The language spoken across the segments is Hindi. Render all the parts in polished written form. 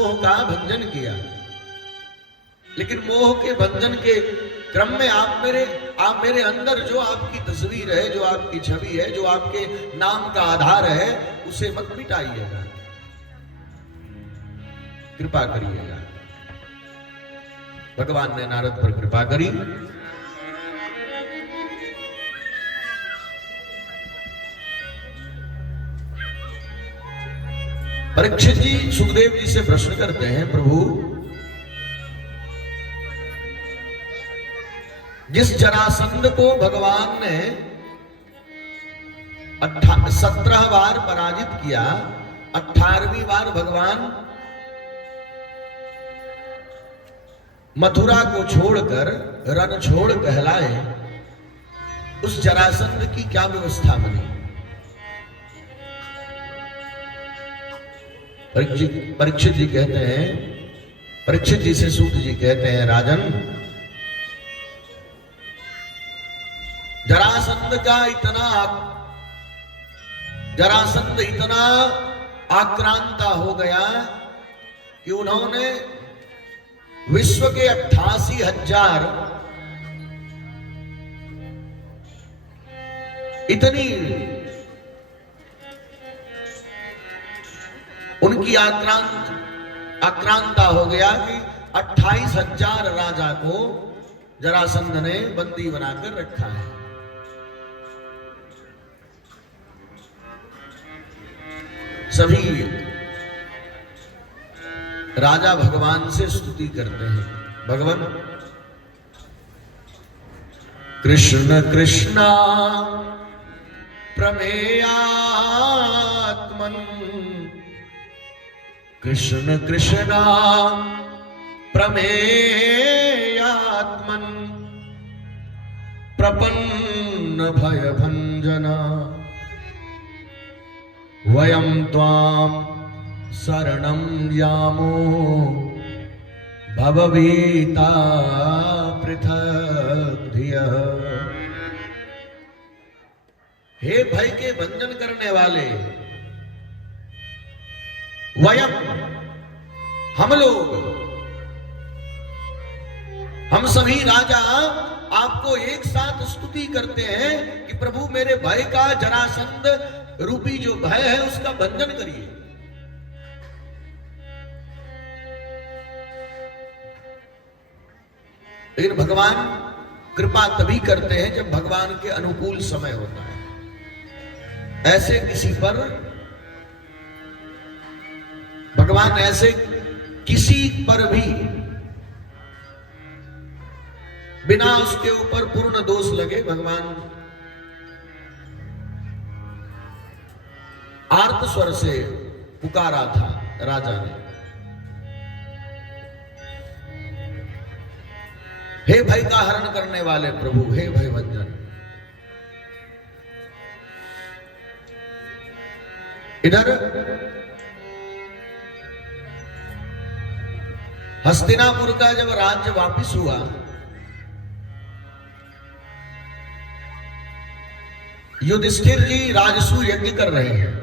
मोह का भंजन किया, लेकिन मोह के भंजन के क्रम में आप मेरे अंदर जो आपकी तस्वीर है, जो आपकी छवि है, जो आपके नाम का आधार है, उसे मत मिटाइएगा, कृपा करिएगा। भगवान ने नारद पर कृपा करी। परीक्षित जी सुखदेव जी से प्रश्न करते हैं, प्रभु जिस जरासंध को भगवान ने 17 बार पराजित किया, 18वीं बार भगवान मथुरा को छोड़कर रण छोड़ कहलाए, उस जरासंध की क्या व्यवस्था बनी? परीक्षित जी कहते हैं, परीक्षित जी से सूत जी कहते हैं, राजन जरासंध इतना आक्रांता हो गया कि उन्होंने विश्व के 88,000 इतनी उनकी आक्रांता हो गया कि 28,000 राजा को जरासंध ने बंदी बनाकर रखा है। सभी राजा भगवान से स्तुति करते हैं, भगवान कृष्ण कृष्णा प्रमेयात्मन, कृष्ण कृष्णा प्रमेयात्मन, प्रपन्न भयभंजना, वयं त्वां शरणं यामो भवभीता पृथक् धियः। हे भय के भंजन करने वाले, वयम हम लोग, हम सभी राजा आपको एक साथ स्तुति करते हैं कि प्रभु मेरे भय का, जरासंध रूपी जो भय है उसका भंजन करिए। लेकिन भगवान कृपा तभी करते हैं जब भगवान के अनुकूल समय होता है। ऐसे किसी पर भगवान ऐसे किसी पर भी बिना उसके ऊपर पूर्ण दोष लगे, भगवान आर्त स्वर से पुकारा था राजा ने, हे भय का हरण करने वाले प्रभु, हे भयभंजन। इधर हस्तिनापुर का जब राज्य वापिस हुआ, युधिष्ठिर जी राजसू यज्ञ कर रहे हैं।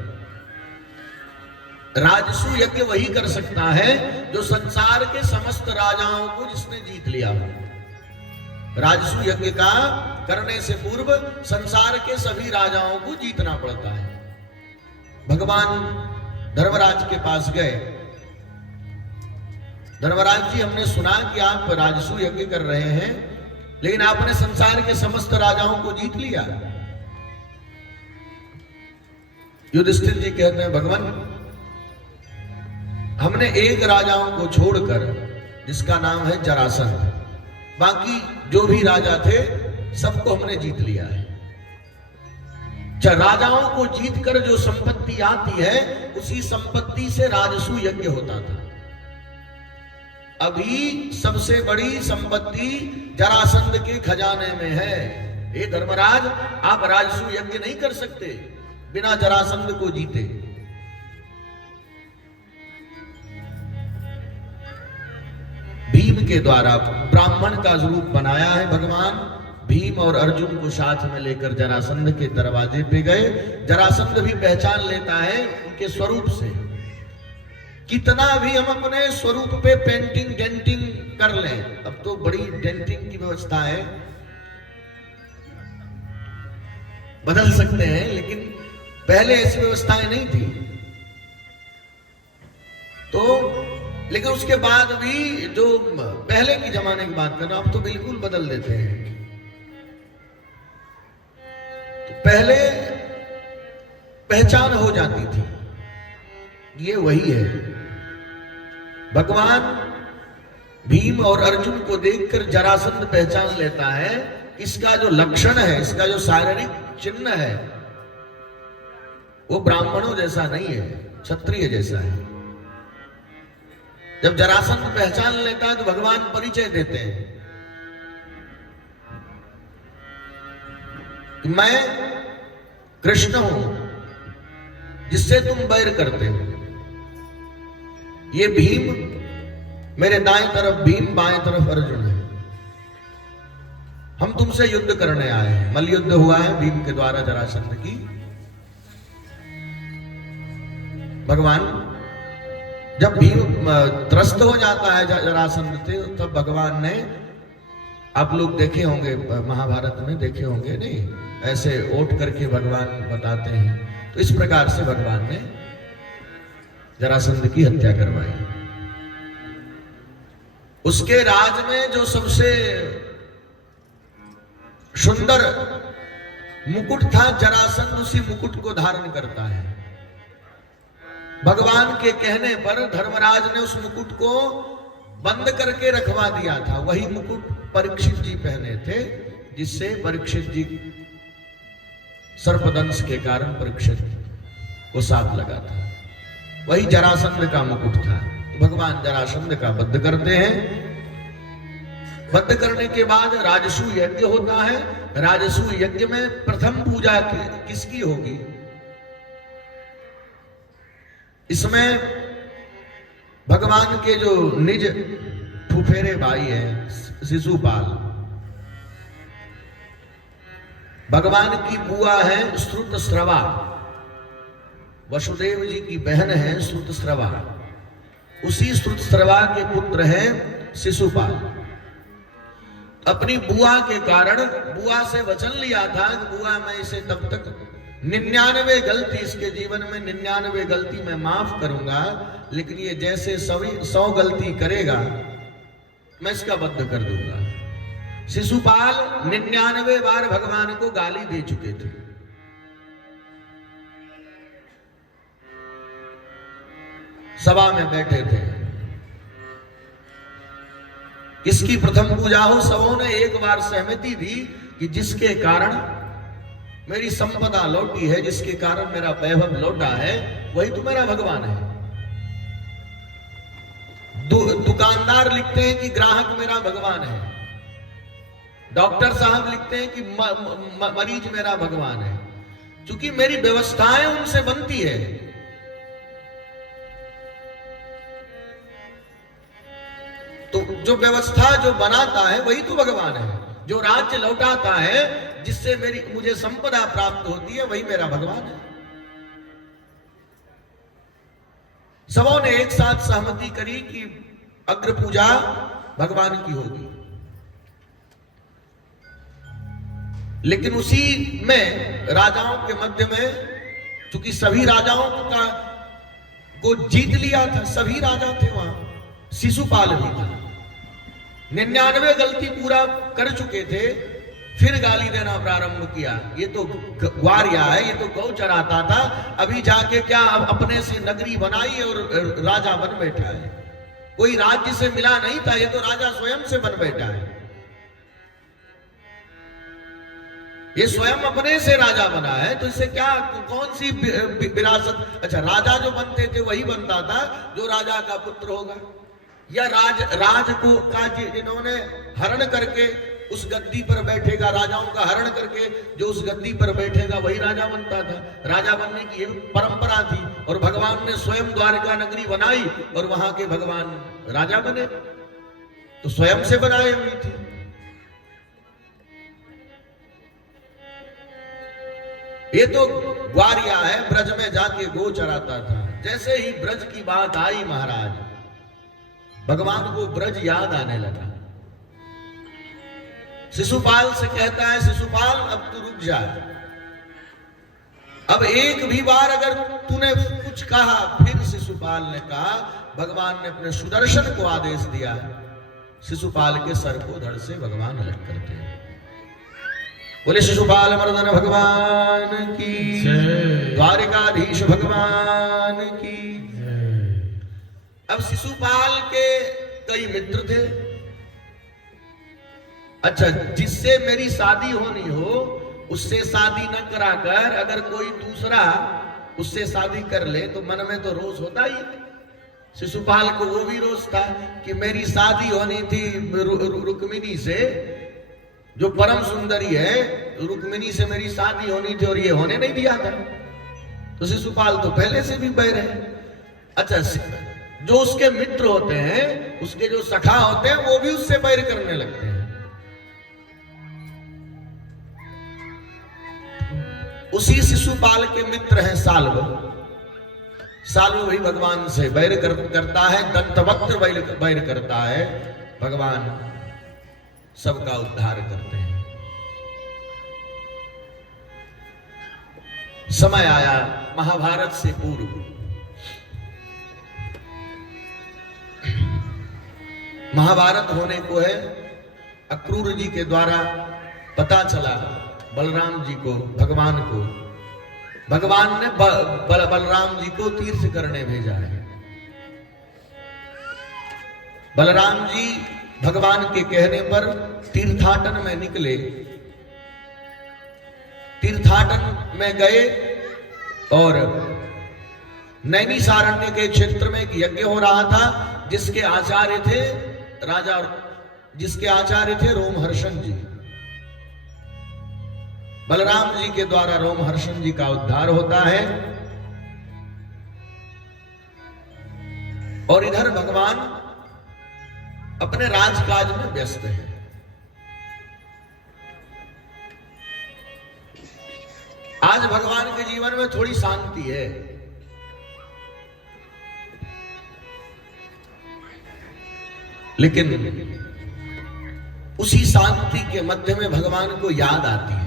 राजसू यज्ञ वही कर सकता है जो संसार के समस्त राजाओं को जिसने जीत लिया हो। राजसू यज्ञ का करने से पूर्व संसार के सभी राजाओं को जीतना पड़ता है। भगवान धर्मराज के पास गए, धर्मराज जी हमने सुना कि आप राजसू यज्ञ कर रहे हैं, लेकिन आपने संसार के समस्त राजाओं को जीत लिया। युधिष्ठिर जी कहते हैं, भगवान हमने एक राजाओं को छोड़कर, जिसका नाम है जरासंध, बाकी जो भी राजा थे सबको हमने जीत लिया है। राजाओं को जीतकर जो संपत्ति आती है, उसी संपत्ति से राजसू यज्ञ होता था। अभी सबसे बड़ी संपत्ति जरासंध के खजाने में है। हे धर्मराज, आप राजसू यज्ञ नहीं कर सकते बिना जरासंध को जीते। भीम के द्वारा ब्राह्मण का रूप बनाया है भगवान। भीम और अर्जुन को साथ में लेकर जरासंध के दरवाजे पे गए। जरासंध भी पहचान लेता है उनके स्वरूप से। कितना भी हम अपने स्वरूप पे पेंटिंग डेंटिंग कर लें, अब तो बड़ी डेंटिंग की व्यवस्था है, बदल सकते हैं, लेकिन पहले ऐसी व्यवस्थाएं नहीं थी। तो लेकिन उसके बाद भी जो पहले की जमाने की बात करना, अब तो बिल्कुल बदल देते हैं। तो पहले पहचान हो जाती थी, ये वही है। भगवान भीम और अर्जुन को देखकर जरासंध पहचान लेता है, इसका जो लक्षण है, इसका जो शारीरिक चिन्ह है, वो ब्राह्मणों जैसा नहीं है, क्षत्रिय जैसा है। जब जरासंध पहचान लेता है तो भगवान परिचय देते हैं कि मैं कृष्ण हूं जिससे तुम बैर करते हो। ये भीम, मेरे दाएं तरफ भीम, बाएं तरफ अर्जुन है। हम तुमसे युद्ध करने आए हैं। मल्ल युद्ध हुआ है भीम के द्वारा जरासंध की। भगवान जब भीम त्रस्त हो जाता है जरासंध से, तब भगवान ने, आप लोग देखे होंगे महाभारत में, देखे होंगे नहीं, ऐसे ओट करके भगवान बताते हैं। तो इस प्रकार से भगवान ने जरासंध की हत्या करवाई। उसके राज में जो सबसे सुंदर मुकुट था, जरासंध उसी मुकुट को धारण करता है। भगवान के कहने पर धर्मराज ने उस मुकुट को बंद करके रखवा दिया था। वही मुकुट परीक्षित जी पहने थे, जिससे परीक्षित जी सर्पदंश के कारण परीक्षित को साथ लगा था। वही जरासंध का मुकुट था। तो भगवान जरासंध का वध करते हैं। वध करने के बाद राजसूय यज्ञ होता है। राजसूय यज्ञ में प्रथम पूजा किसकी होगी? इसमें भगवान के जो निज फुफेरे भाई हैं, शिशुपाल, भगवान की बुआ है श्रुतस्रवा, वसुदेव जी की बहन है श्रुतस्रवा, उसी श्रुतस्रवा के पुत्र हैं शिशुपाल। अपनी बुआ के कारण, बुआ से वचन लिया था कि बुआ मैं इसे तब तक 99 गलती, इसके जीवन में 99 गलती मैं माफ करूंगा, लेकिन ये जैसे 100 गलती करेगा मैं इसका वध कर दूंगा। शिशुपाल 99 बार भगवान को गाली दे चुके थे। सभा में बैठे थे, किसकी प्रथम पूजा हो, सबों ने एक बार सहमति दी कि जिसके कारण मेरी संपदा लौटी है, जिसके कारण मेरा वैभव लौटा है, वही तो मेरा भगवान है। दुकानदार लिखते हैं कि ग्राहक मेरा भगवान है, डॉक्टर साहब लिखते हैं कि मरीज मेरा भगवान है, क्योंकि मेरी व्यवस्थाएं उनसे बनती है। तो जो व्यवस्था जो बनाता है वही तो भगवान है। जो राज्य लौटाता है, जिससे मुझे संपदा प्राप्त होती है, वही मेरा भगवान है। सबों ने एक साथ सहमति करी कि अग्र पूजा भगवान की होगी। लेकिन उसी में राजाओं के मध्य में, चूंकि सभी राजाओं को जीत लिया था, सभी राजा थे वहां, शिशुपाल भी था, 99 गलती पूरा कर चुके थे, फिर गाली देना प्रारंभ किया। ये तो ग्वारिया है, ये तो गौ चराता था, अभी जाके क्या अपने से नगरी बनाई और राजा बन बैठा है। कोई राज्य से मिला नहीं था, ये तो राजा स्वयं से बन बैठा है। ये स्वयं अपने से राजा बना है, तो इससे क्या, कौन सी विरासत? अच्छा, राजा जो बनते थे वही बनता था जो राजा का पुत्र होगा, या राज को का जिन्होंने हरण करके उस गद्दी पर बैठेगा, राजाओं का हरण करके जो उस गद्दी पर बैठेगा वही राजा बनता था। राजा बनने की परंपरा थी, और भगवान ने स्वयं द्वारका नगरी बनाई और वहां के भगवान राजा बने, तो स्वयं से बनाई हुई थी। ये तो ग्वारिया है, ब्रज में जाके गो चराता था। जैसे ही ब्रज की बात आई महाराज, भगवान को ब्रज याद आने लगा। शिशुपाल से कहता है, शिशुपाल अब तू रुक जा, अब एक भी बार अगर तूने कुछ कहा। फिर शिशुपाल ने कहा, भगवान ने अपने सुदर्शन को आदेश दिया, शिशुपाल के सर को धड़ से भगवान अलग करते हैं। बोले शिशुपाल मर्दन भगवान की, द्वारिकाधीश भगवान की। अब शिशुपाल के कई मित्र थे। अच्छा, जिससे मेरी शादी होनी हो उससे शादी न कराकर अगर कोई दूसरा उससे शादी कर ले तो मन में तो रोष होता ही। शिशुपाल को वो भी रोष था कि मेरी शादी होनी थी रुक्मिणी से, जो परम सुंदरी है, रुक्मिणी से मेरी शादी होनी थी और ये होने नहीं दिया था। तो शिशुपाल तो पहले से भी बैर है। अच्छा, जो उसके मित्र होते हैं, उसके जो सखा होते हैं, वो भी उससे बैर करने लगते हैं। उसी शिशुपाल के मित्र हैं साल्व। साल्व भी भगवान से बैर करता है, दंतवक्त्र बैर करता है। भगवान सबका उद्धार करते हैं। समय आया महाभारत से पूर्व, महाभारत होने को है। अक्रूर जी के द्वारा पता चला बलराम जी को, भगवान को, भगवान ने बलराम जी को तीर्थ करने भेजा है। बलराम जी भगवान के कहने पर तीर्थाटन में निकले। तीर्थाटन में गए और नैमिषारण्य के क्षेत्र में एक यज्ञ हो रहा था, जिसके आचार्य थे राजा, जिसके आचार्य थे रोमहर्षण जी। बलराम जी के द्वारा रोमहर्षण जी का उद्धार होता है और इधर भगवान अपने राजकाज में व्यस्त हैं। आज भगवान के जीवन में थोड़ी शांति है, लेकिन उसी शांति के मध्य में भगवान को याद आती है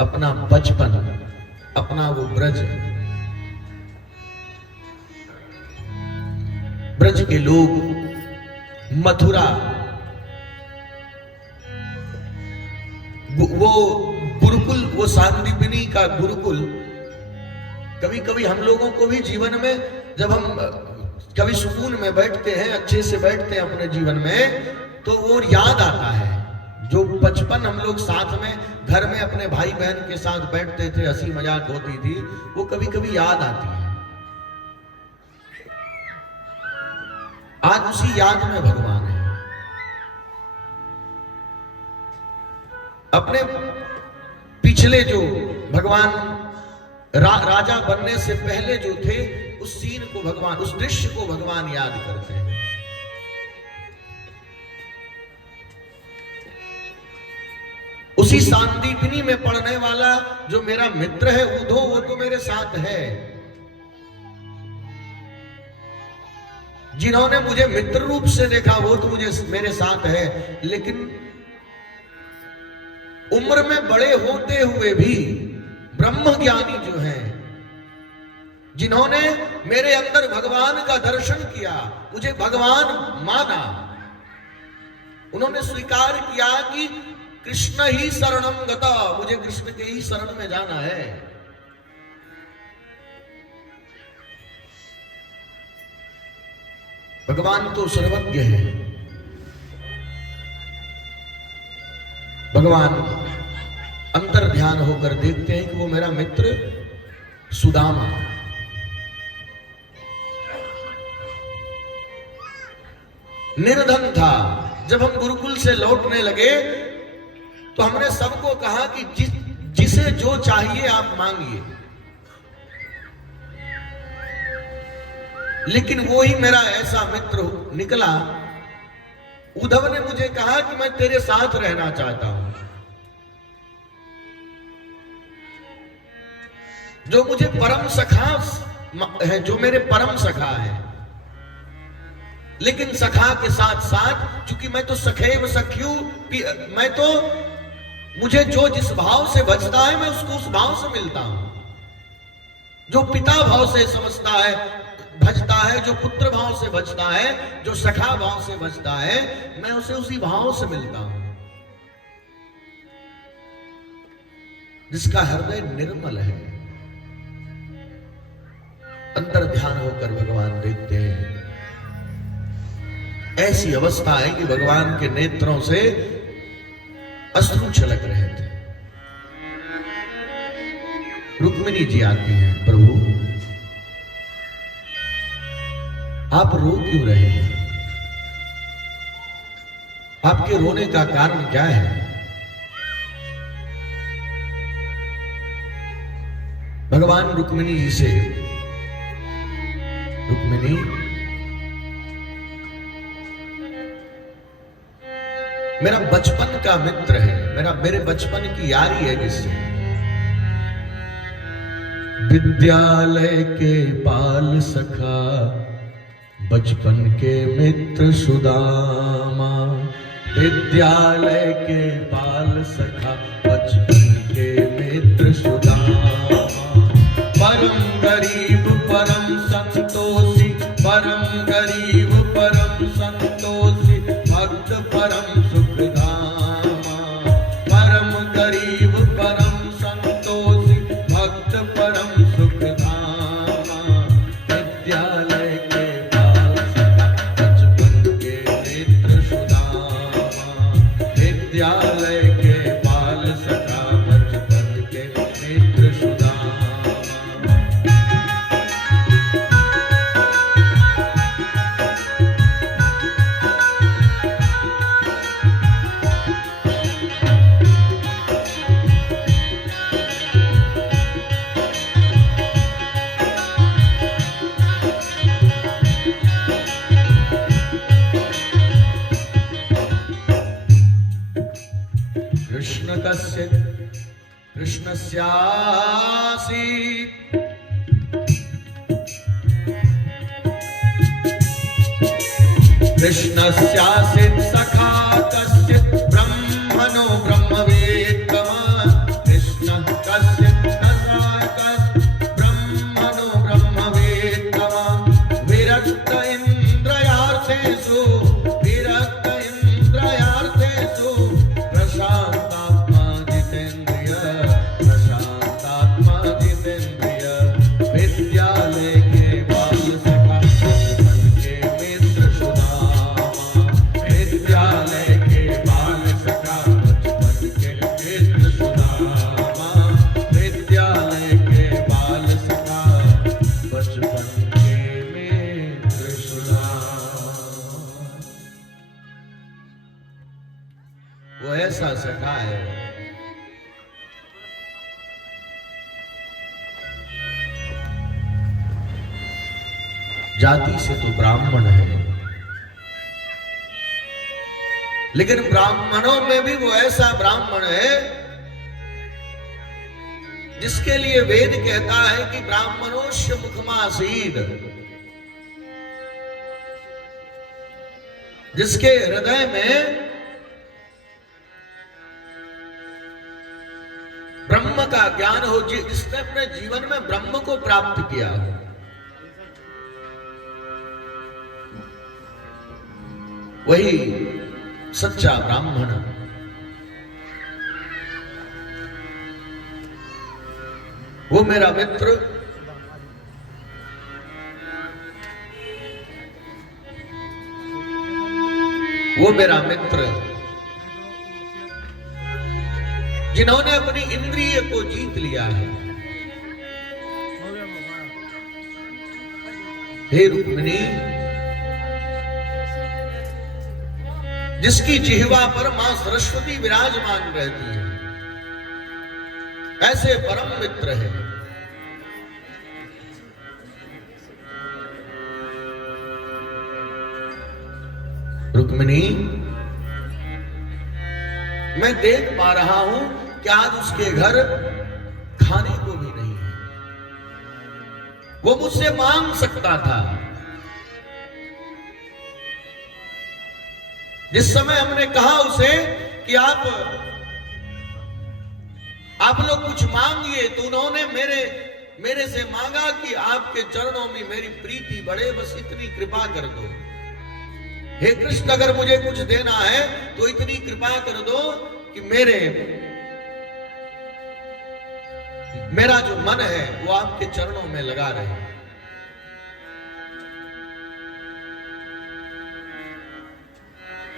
अपना बचपन, अपना वो ब्रज, ब्रज के लोग, मथुरा, वो गुरुकुल, वो सांदीपनी का गुरुकुल। कभी कभी हम लोगों को भी जीवन में, जब हम कभी सुकून में बैठते हैं, अच्छे से बैठते हैं अपने जीवन में, तो वो याद आता है जो बचपन हम लोग साथ में घर में अपने भाई बहन के साथ बैठते थे, हंसी मजाक होती थी, वो कभी कभी याद आती है। आज उसी याद में भगवान है। अपने पिछले जो भगवान राजा बनने से पहले जो थे, उस सीन को भगवान, उस दृश्य को भगवान याद करते हैं। उसी सांदीपनी में पढ़ने वाला जो मेरा मित्र है उद्धव, वो तो मेरे साथ है। जिन्होंने मुझे मित्र रूप से देखा वो तो मुझे मेरे साथ है, लेकिन उम्र में बड़े होते हुए भी ब्रह्म ज्ञानी जो हैं, जिन्होंने मेरे अंदर भगवान का दर्शन किया, मुझे भगवान माना, उन्होंने स्वीकार किया कि कृष्ण ही शरणम गता, मुझे कृष्ण के ही शरण में जाना है। भगवान तो सर्वज्ञ है। भगवान अंतर ध्यान होकर देखते हैं कि वो मेरा मित्र सुदामा, निर्धन था। जब हम गुरुकुल से लौटने लगे तो हमने सबको कहा कि जिसे जो चाहिए आप मांगिए, लेकिन वो ही मेरा ऐसा मित्र निकला। उद्धव ने मुझे कहा कि मैं तेरे साथ रहना चाहता हूं। जो मुझे परम सखा है, जो मेरे परम सखा है, लेकिन सखा के साथ साथ चूंकि मैं तो सखैव सख्यू, मैं तो मुझे जो जिस भाव से भजता है मैं उसको उस भाव से मिलता हूं। जो पिता भाव से समझता है भजता है, जो पुत्र भाव से भजता है, जो सखा भाव से भजता है, मैं उसे उसी भाव से मिलता हूं। जिसका हृदय निर्मल है, अंतर ध्यान होकर भगवान देखते हैं। ऐसी अवस्था है कि भगवान के नेत्रों से अश्रु छलक रहे थे। रुक्मिणी जी आती हैं, प्रभु आप रो क्यों रहे हैं? आपके रोने का कारण क्या है? भगवान रुक्मिणी जी से, रुक्मिणी मेरा बचपन का मित्र है, मेरे बचपन की यारी है जिससे। विद्यालय के बाल सखा, बचपन के मित्र सुदामा। विद्यालय के बाल सखा, बचपन के मित्र सुदामा। परम गरीब परम संतोषी, परम गरीब परम संतोषी, भक्त परम सुखधामा। परम गरीब परम संतोषी, भक्त परम सुखधामा। विद्यालय के बाल सखा, बचपन के मित्र सुदामा। विद्यालय के बाल सखा, बचपन के मित्र सुदामा। कृष्णस्यासीत् कृष्णस्यासीत् सखा कश्चित् ब्रह्मणो ब्रह्मवेत्तमः। कृष्णः कश्चित् सखा ब्रह्मणो ब्रह्मवेत्तमः। विरक्त इन्द्रियार्थेषु, विरक्त इन्द्रियार्थेषु, प्रशान्तात्मा जितेन्द्रिय, प्रशान्तात्मा जितेन्द्रिय। विद्यालय के बाल सखा, बचपन के मित्र सुदामा। विद्यालय के बाल सखा, बचपन के मित्र सुदामा। विद्यालय के बाल सखा, बचपन के मित्र सुदामा। वो ऐसा सखा है, जाति से तो ब्राह्मण है, लेकिन ब्राह्मणों में भी वो ऐसा ब्राह्मण है जिसके लिए वेद कहता है कि ब्राह्मणोस्य मुखमासीद। जिसके हृदय में ब्रह्म का ज्ञान हो, जिसने अपने जीवन में ब्रह्म को प्राप्त किया हो, वही सच्चा ब्राह्मण। वो मेरा मित्र, वो मेरा मित्र जिन्होंने अपनी इंद्रिय को जीत लिया है। हे रुक्मिणी, जिसकी जिह्वा पर मां सरस्वती विराजमान रहती है, ऐसे परम मित्र है। रुक्मिणी, मैं देख पा रहा हूं कि आज उसके घर खाने को भी नहीं है। वो मुझसे मांग सकता था। जिस समय हमने कहा उसे कि आप लोग कुछ मांगिए, तो उन्होंने मेरे से मांगा कि आपके चरणों में मेरी प्रीति बढ़े, बस इतनी कृपा कर दो। हे कृष्ण, अगर मुझे कुछ देना है तो इतनी कृपा कर दो कि मेरा जो मन है वो आपके चरणों में लगा रहे।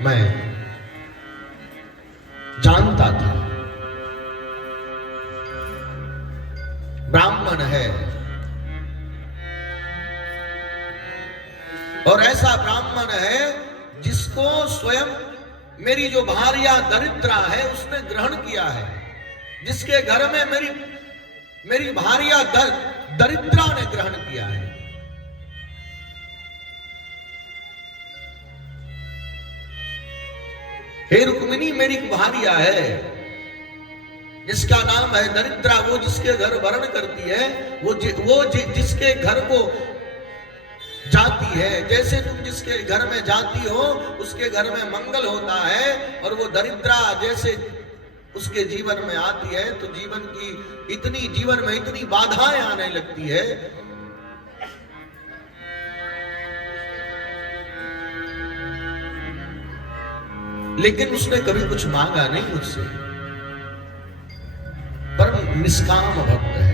मैं जानता था ब्राह्मण है, और ऐसा ब्राह्मण है जिसको स्वयं मेरी जो भार्या दरिद्रा है उसने ग्रहण किया है, जिसके घर में मेरी भार्या दरिद्रा ने ग्रहण किया है। हे रुक्मिणी, मेरी भार्या है जिसका नाम है दरिद्रा, वो जिसके घर वर्ण करती है, वो जिसके घर को जाती है, जैसे तुम जिसके घर में जाती हो उसके घर में मंगल होता है, और वो दरिद्रा जैसे उसके जीवन में आती है तो जीवन में इतनी बाधाएं आने लगती है। लेकिन उसने कभी कुछ मांगा नहीं मुझसे। परम निष्काम भक्त है,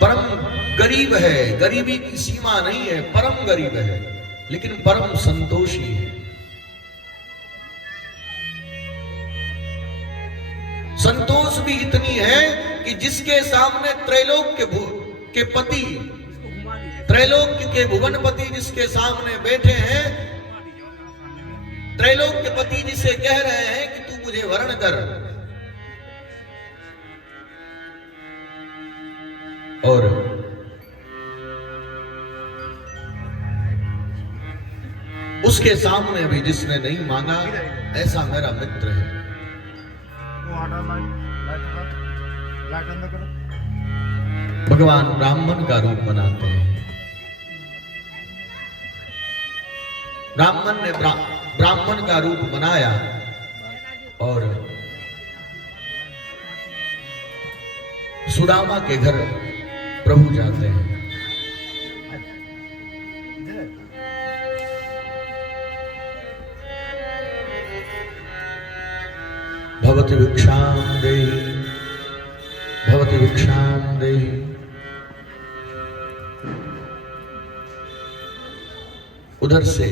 परम गरीब है, गरीबी की सीमा नहीं है, परम गरीब है, लेकिन परम संतोषी है। संतोष भी इतनी है कि जिसके सामने त्रैलोक्य के पति, त्रैलोक्य के भुवनपति जिसके सामने बैठे हैं, त्रैलोक्य पति जिसे कह रहे हैं कि तू मुझे वर्ण कर, और उसके सामने भी जिसने नहीं मांगा, ऐसा मेरा मित्र है। भगवान ब्राह्मण का रूप बनाते हैं। ब्राह्मण ने ब्राह्मण का रूप बनाया और सुदामा के घर प्रभु जाते हैं। भवति भिक्षां देहि, भवति भिक्षां देहि। उधर से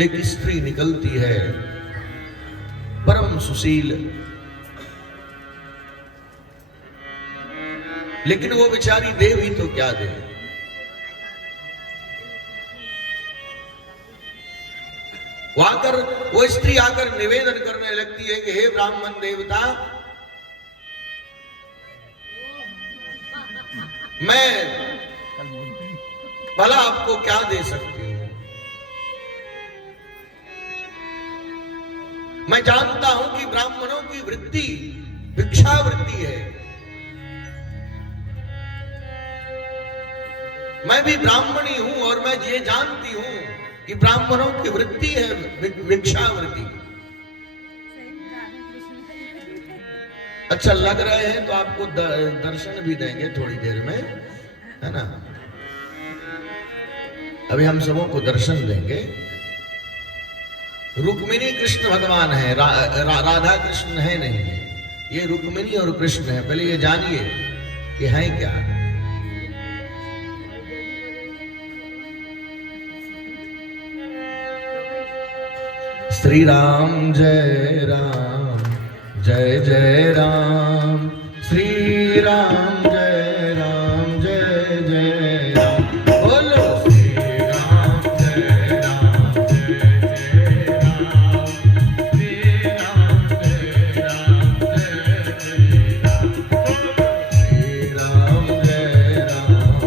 एक स्त्री निकलती है, परम सुशील, लेकिन वो बेचारी दे भी तो क्या दे। वो स्त्री आकर निवेदन करने लगती है कि हे ब्राह्मण देवता, मैं भला आपको क्या दे सकती हूं। मैं जानता हूं कि ब्राह्मणों की वृत्ति भिक्षा वृत्ति है। मैं भी ब्राह्मणी हूं और मैं ये जानती हूं कि ब्राह्मणों की वृत्ति है भिक्षा वृत्ति। अच्छा लग रहे हैं तो आपको दर्शन भी देंगे थोड़ी देर में, है ना। अभी हम सबों को दर्शन देंगे। रुक्मिणी कृष्ण भगवान है, राधा कृष्ण है नहीं है। ये रुक्मिणी और कृष्ण है। पहले ये जानिए कि है क्या। श्री राम जय राम, जय जय राम। श्री राम जय राम, जय जय राम। बोलो श्री राम जय राम, जय जय राम। श्री राम जय राम, जय जय राम। श्री राम जय राम,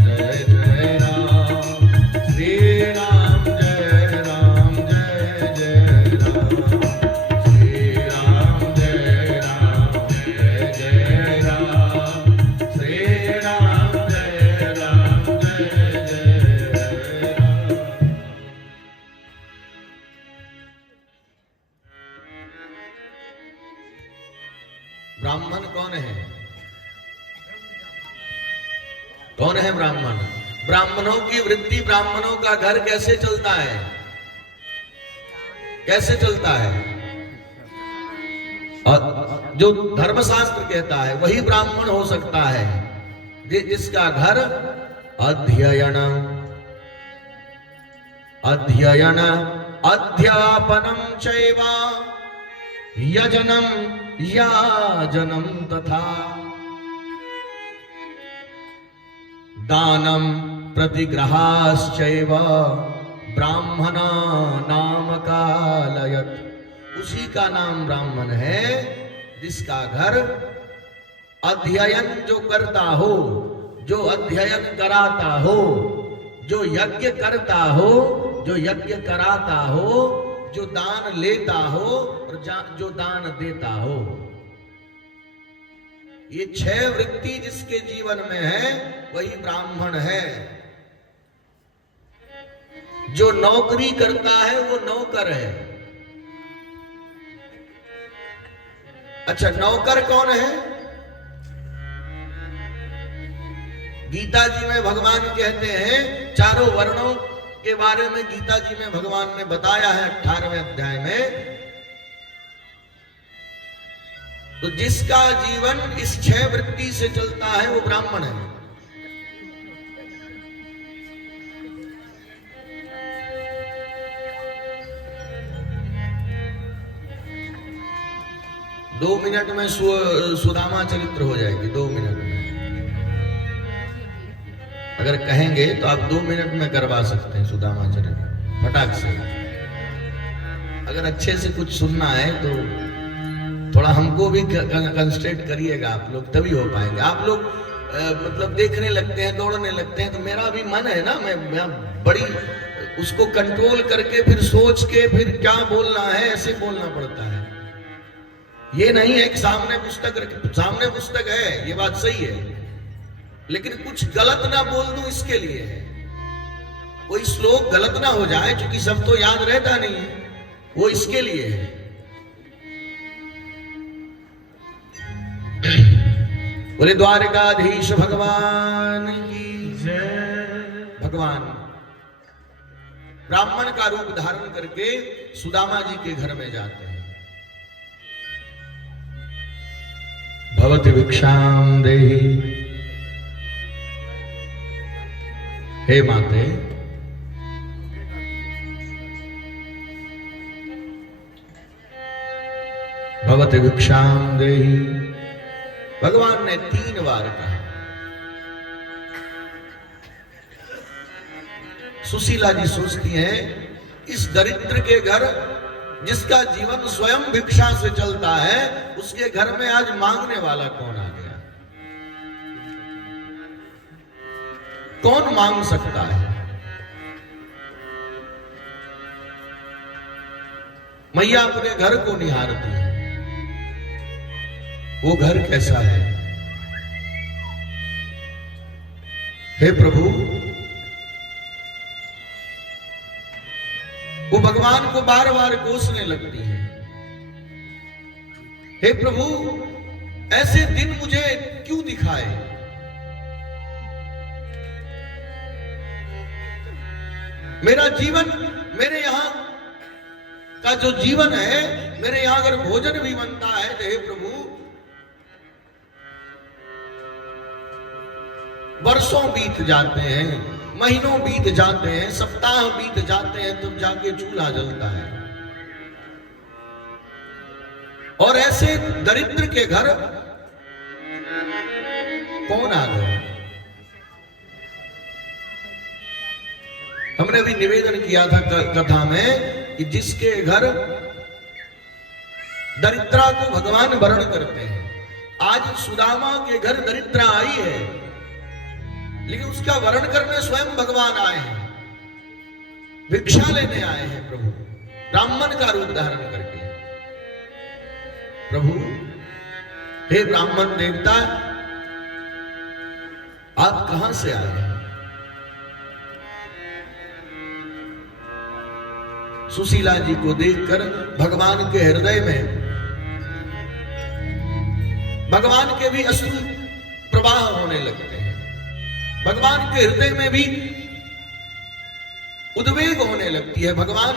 जय जय राम। श्री राम जय राम, जय जय राम। श्री राम जय राम, कौन है ब्राह्मण? ब्राह्मणों की वृत्ति, ब्राह्मणों का घर कैसे चलता है? कैसे चलता है? और जो धर्मशास्त्र कहता है वही ब्राह्मण हो सकता है, जिसका घर अध्ययन अध्ययन अध्यापनम चैव यजनम याजनम तथा दानम प्रतिग्रहाश्चैव ब्राह्मणा नाम कालयत। उसी का नाम ब्राह्मण है जिसका घर अध्ययन जो करता हो, जो अध्ययन कराता हो, जो यज्ञ करता हो, जो यज्ञ कराता हो, जो दान लेता हो और जो दान देता हो। ये 6 वृत्ति जिसके जीवन में है वही ब्राह्मण है। जो नौकरी करता है वो नौकर है। अच्छा, नौकर कौन है? गीता जी में भगवान कहते हैं, चारों वर्णों के बारे में गीता जी में भगवान ने बताया है 18वें अध्याय में। तो जिसका जीवन इस 6 वृत्ति से चलता है वो ब्राह्मण है। दो मिनट में सुदामा चरित्र हो जाएगी। 2 मिनट में अगर कहेंगे तो आप 2 मिनट में करवा सकते हैं सुदामा चरित्र फटाक से। अगर अच्छे से कुछ सुनना है तो थोड़ा हमको भी कंस्ट्रेट करिएगा आप लोग, तभी हो पाएंगे। आप लोग मतलब देखने लगते हैं, दौड़ने लगते हैं, तो मेरा भी मन है ना, मैं बड़ी उसको कंट्रोल करके फिर सोच के फिर क्या बोलना है ऐसे बोलना पड़ता है। ये नहीं है कि सामने पुस्तक है, ये बात सही है, लेकिन कुछ गलत ना बोल दूं इसके लिए है। कोई श्लोक गलत ना हो जाए, क्योंकि सब तो याद रहता नहीं है, वो इसके लिए है। बोले द्वारकाधीश भगवान की जय। भगवान ब्राह्मण का रूप धारण करके सुदामा जी के घर में जाते हैं। भवति भिक्षाम देहि, हे माते भवति भिक्षाम देहि। भगवान ने 3 बार कहा। सुशीला जी सोचती हैं, इस दरिद्र के घर जिसका जीवन स्वयं भिक्षा से चलता है, उसके घर में आज मांगने वाला कौन आ गया? कौन मांग सकता है? मैया अपने घर को निहारती है, वो घर कैसा है? हे प्रभु, वो भगवान को बार बार कोसने लगती है। हे प्रभु, ऐसे दिन मुझे क्यों दिखाए? मेरा जीवन, मेरे यहां का जो जीवन है, मेरे यहां अगर भोजन भी बनता है तो हे प्रभु, वर्षों बीत जाते हैं, महीनों बीत जाते हैं, सप्ताह बीत जाते हैं, तब जाके चूल्हा जलता है। और ऐसे दरिद्र के घर कौन आ गया? हमने भी निवेदन किया था कथा में कि जिसके घर दरिद्रा को भगवान वर्ण करते हैं। आज सुदामा के घर दरिद्रा आई है, लेकिन उसका वर्ण करने स्वयं भगवान आए हैं, भिक्षा लेने आए हैं प्रभु, ब्राह्मण का रूप धारण करके। प्रभु, हे ब्राह्मण देवता, आप कहां से आए हैं? सुशीला जी को देखकर भगवान के हृदय में भगवान के भी अश्रु प्रवाह होने लगते हैं। भगवान के हृदय में भी उद्वेग होने लगती है, भगवान